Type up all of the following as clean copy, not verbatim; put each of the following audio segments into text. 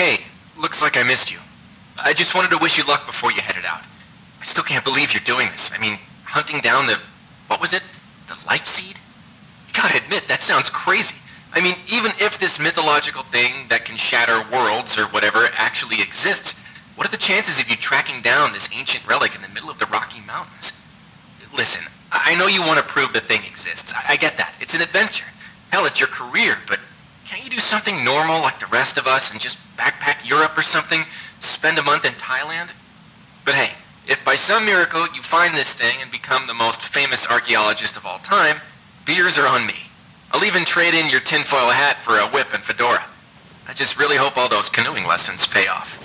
Hey, looks like I missed you. I just wanted to wish you luck before you headed out. I still can't believe you're doing this. I mean, hunting down the... what was it? The life seed? You gotta admit, that sounds crazy. I mean, even if this mythological thing that can shatter worlds or whatever actually exists, what are the chances of you tracking down this ancient relic in the middle of the Rocky Mountains? Listen, I know you want to prove the thing exists. I get that. It's an adventure. Hell, it's your career, but can't you do something normal like the rest of us and just backpack Europe or something? Spend a month in Thailand? But hey, if by some miracle you find this thing and become the most famous archaeologist of all time, beers are on me. I'll even trade in your tinfoil hat for a whip and fedora. I just really hope all those canoeing lessons pay off.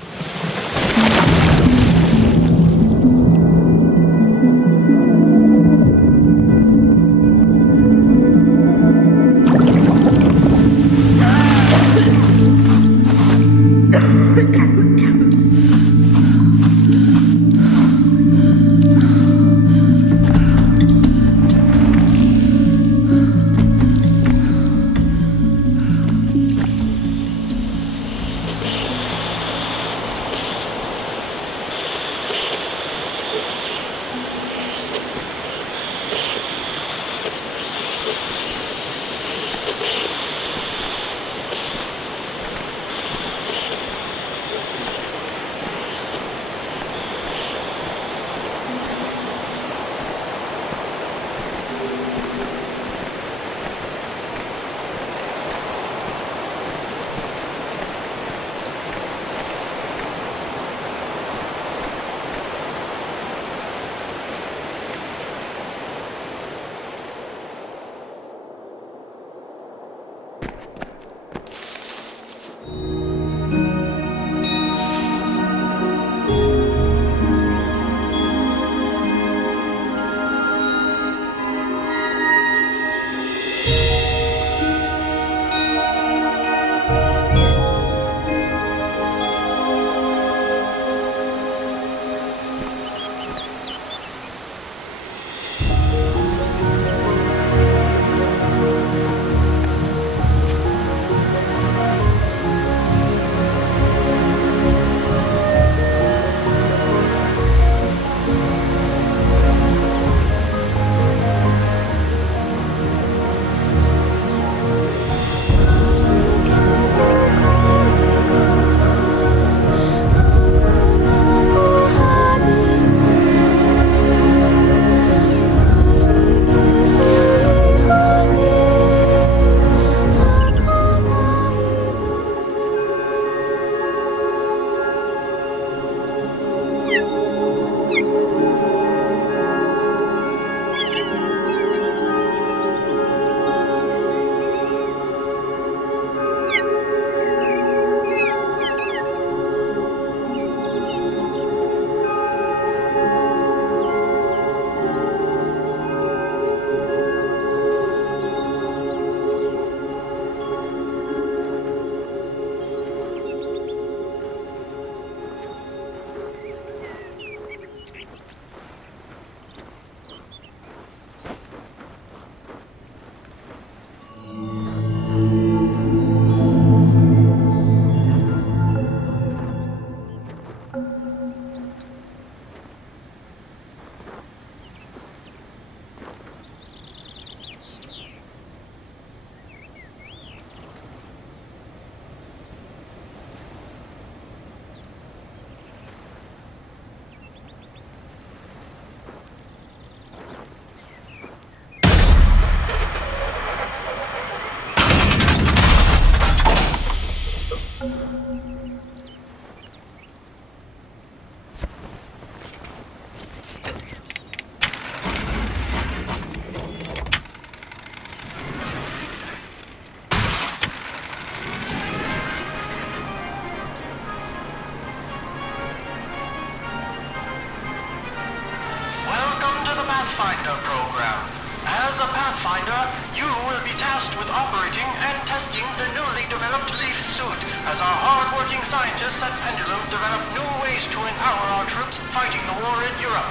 Pathfinder program. As a Pathfinder, you will be tasked with operating and testing the newly developed L.E.A.F suit as our hard-working scientists at Pendulum develop new ways to empower our troops fighting the war in Europe.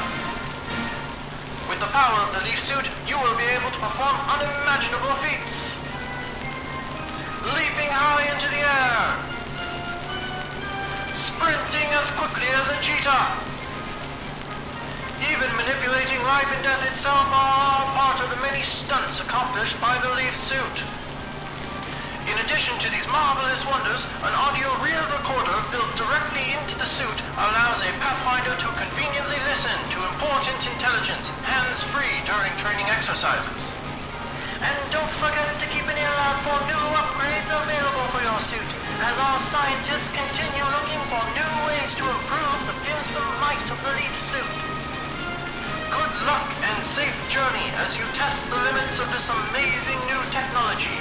With the power of the L.E.A.F suit, you will be able to perform unimaginable feats. Leaping high into the air. sprinting as quickly as a cheetah. Even manipulating life and death itself are part of the many stunts accomplished by the L.E.A.F suit. In addition to these marvelous wonders, an audio reel recorder built directly into the suit allows a pathfinder to conveniently listen to important intelligence, hands-free during training exercises. And don't forget to keep an ear out for new upgrades available for your suit, as our scientists continue looking for new ways to improve the fearsome might of the L.E.A.F suit. Good luck and safe journey as you test the limits of this amazing new technology.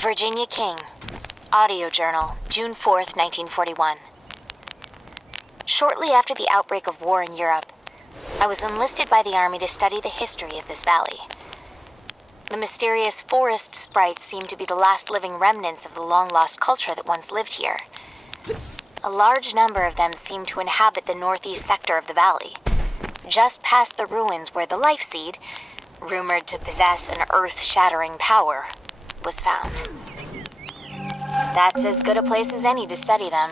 Virginia King, Audio Journal, June 4th, 1941. Shortly after the outbreak of war in Europe, I was enlisted by the Army to study the history of this valley. The mysterious forest sprites seem to be the last living remnants of the long-lost culture that once lived here. A large number of them seem to inhabit the northeast sector of the valley, just past the ruins where the life seed, rumored to possess an earth-shattering power, was found. That's as good a place as any to study them.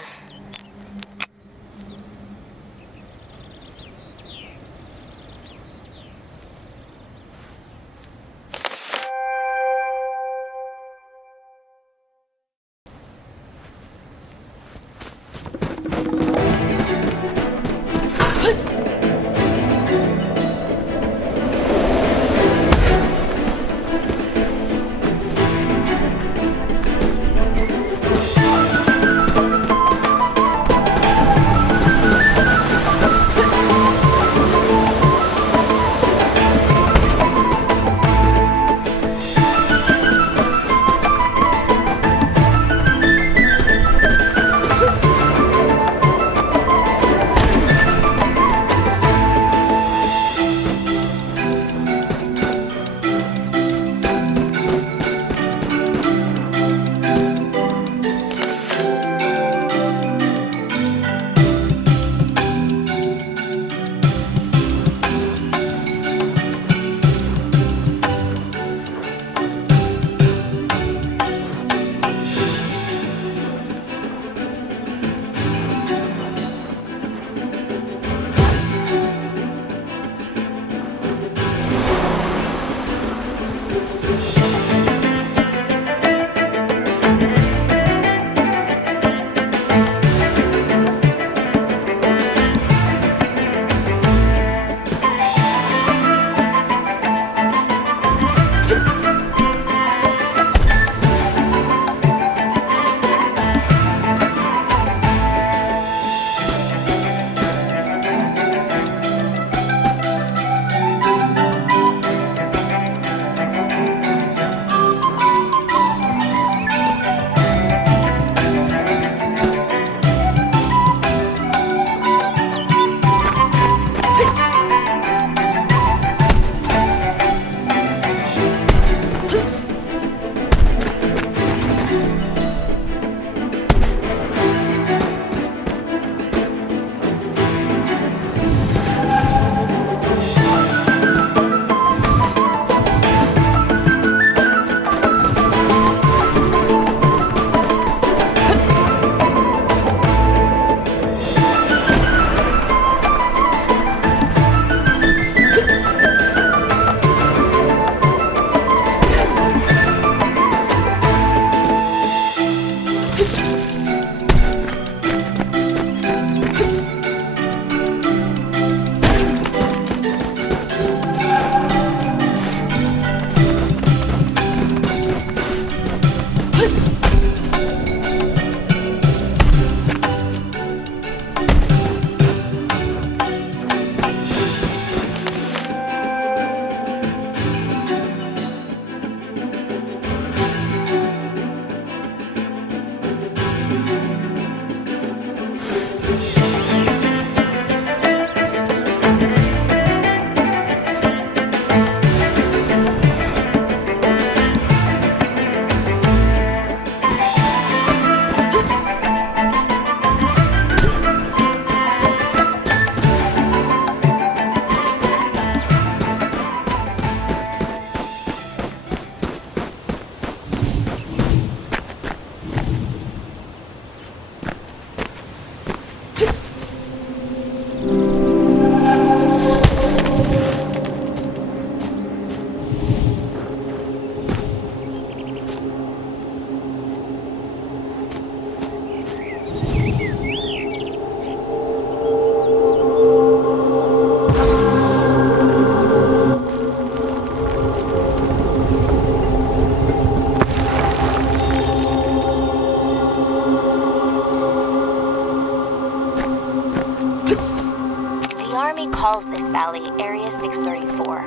Army calls this valley Area 634,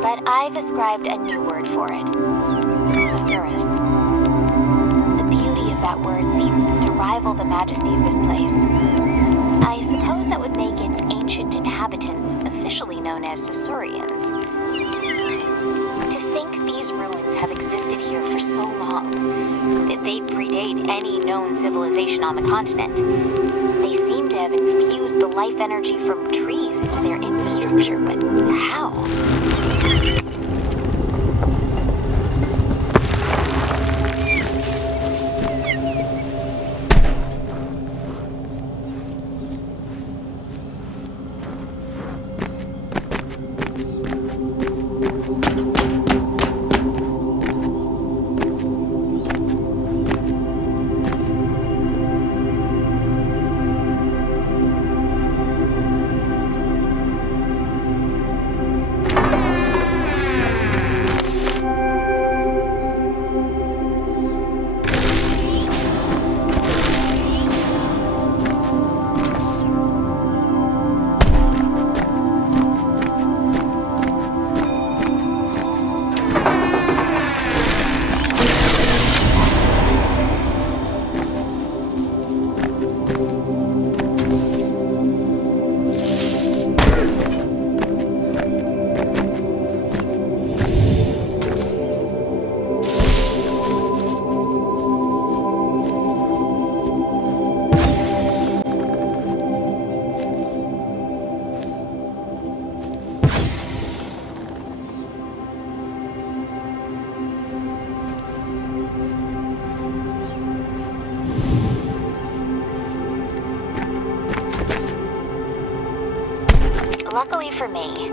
but I've ascribed a new word for it. Susurrus. The beauty of that word seems to rival the majesty of this place. I suppose that would make its ancient inhabitants officially known as Susurians. To think these ruins have existed here for so long, that they predate any known civilization on the continent. They seem to have infused the life energy from trees into their infrastructure, but how? Luckily for me,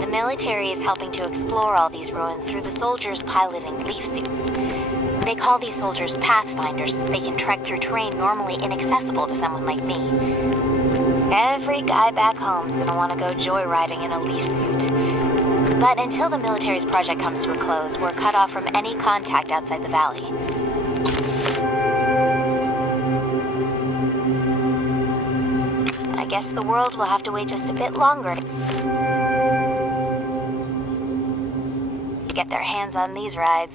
the military is helping to explore all these ruins through the soldiers piloting L.E.A.F suits. They call these soldiers pathfinders so they can trek through terrain normally inaccessible to someone like me. Every guy back home's gonna want to go joyriding in a L.E.A.F suit. But until the military's project comes to a close, we're cut off from any contact outside the valley. I guess the world will have to wait just a bit longer to get their hands on these rides.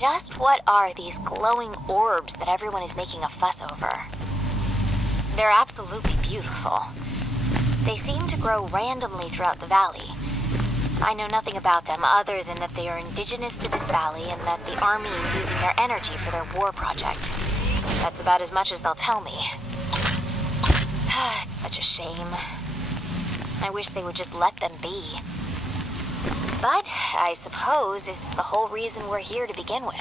Just what are these glowing orbs that everyone is making a fuss over? They're absolutely beautiful. They seem to grow randomly throughout the valley. I know nothing about them other than that they are indigenous to this valley and that the army is using their energy for their war project. That's about as much as they'll tell me. It's such a shame. I wish they would just let them be. But I suppose it's the whole reason we're here to begin with.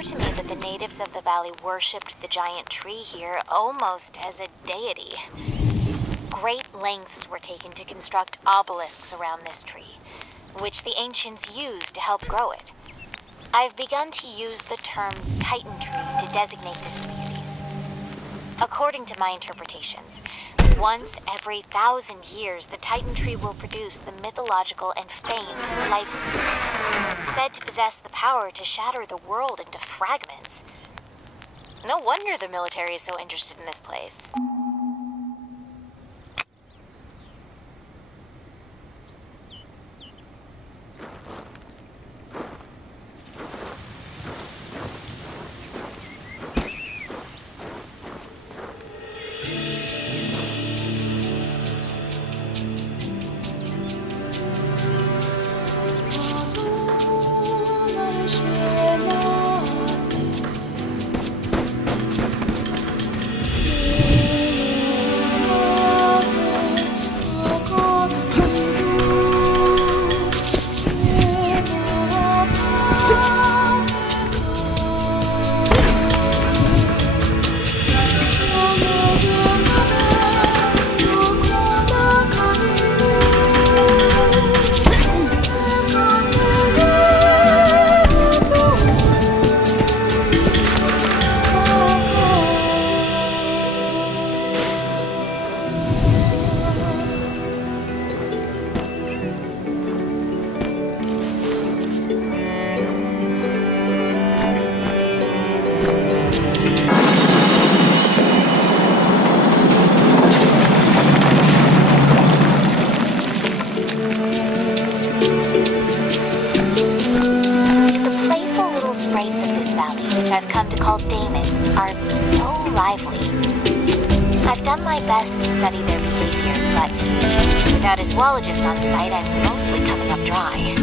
clear to me that the natives of the valley worshipped the giant tree here almost as a deity. Great lengths were taken to construct obelisks around this tree, which the ancients used to help grow it. I've begun to use the term Titan tree to designate this species. According to my interpretations, once every 1,000 years, the Titan tree will produce the mythological and famed L.E.A.F, said to possess the power to shatter the world into fragments. No wonder the military is so interested in this place. I've done my best to study their behaviors, but without a zoologist on site, I'm mostly coming up dry.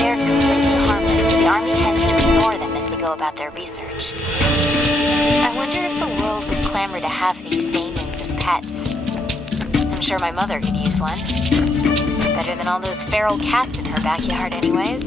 They're completely harmless. The Army tends to ignore them as they go about their research. I wonder if the world would clamor to have these daemons as pets. I'm sure my mother could use one. Better than all those feral cats in her backyard anyways.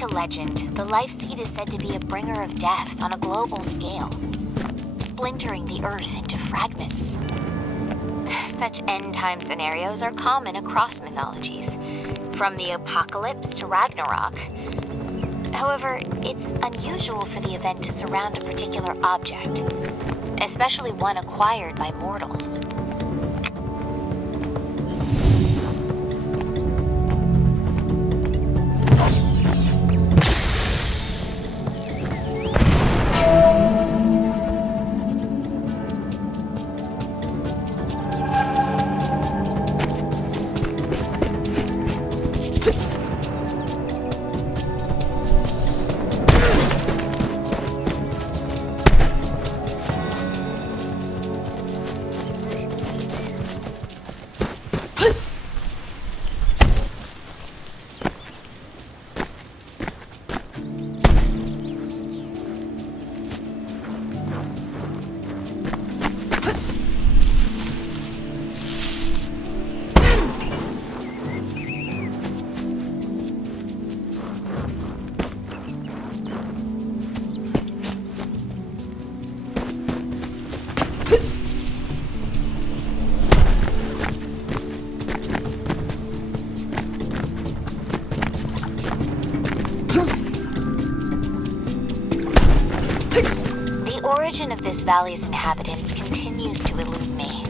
to legend, the life seed is said to be a bringer of death on a global scale, splintering the Earth into fragments. Such end-time scenarios are common across mythologies, from the apocalypse to Ragnarok. However, it's unusual for the event to surround a particular object, especially one acquired by mortals. The origin of this valley's inhabitants continues to elude me.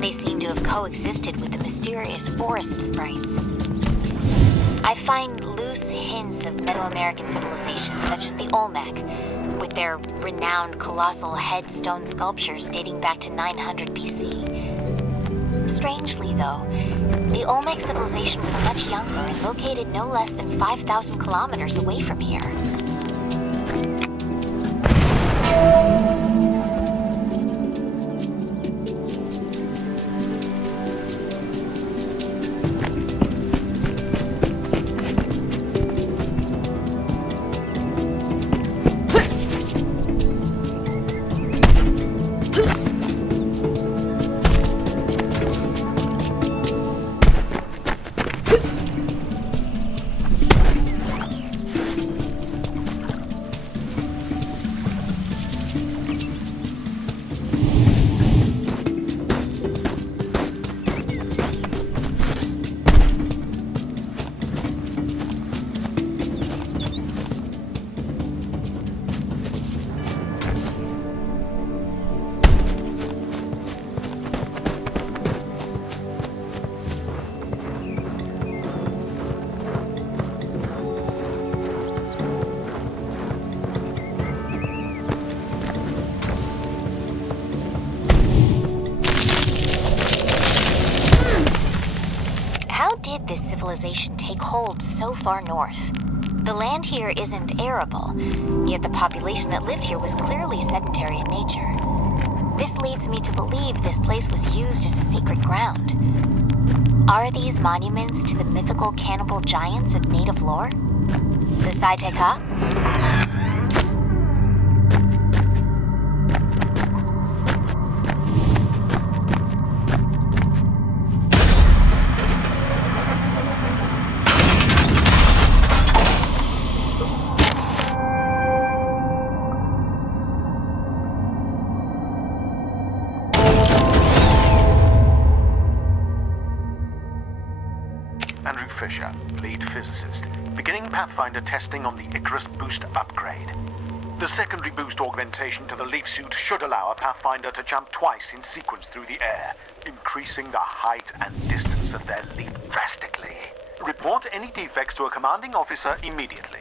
They seem to have coexisted with the mysterious forest sprites. I find loose hints of Mesoamerican civilizations such as the Olmec, with their renowned colossal headstone sculptures dating back to 900 BC. Strangely, though, the Olmec civilization was much younger and located no less than 5,000 kilometers away from here. This civilization take hold so far north? The land here isn't arable, yet the population that lived here was clearly sedentary in nature. This leads me to believe this place was used as a sacred ground. Are these monuments to the mythical cannibal giants of native lore? The Saiteka? Fisher, lead physicist, beginning Pathfinder testing on the Icarus boost upgrade. The secondary boost augmentation to the L.E.A.F suit should allow a Pathfinder to jump twice in sequence through the air, increasing the height and distance of their leap drastically. Report any defects to a commanding officer immediately.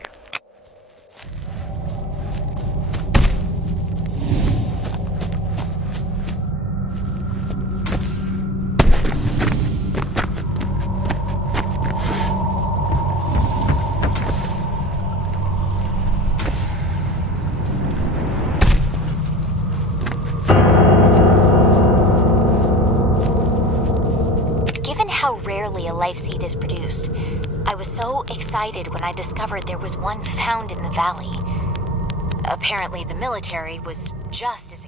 How rarely a life seed is produced, I was so excited when I discovered there was one found in the valley. Apparently, the military was just as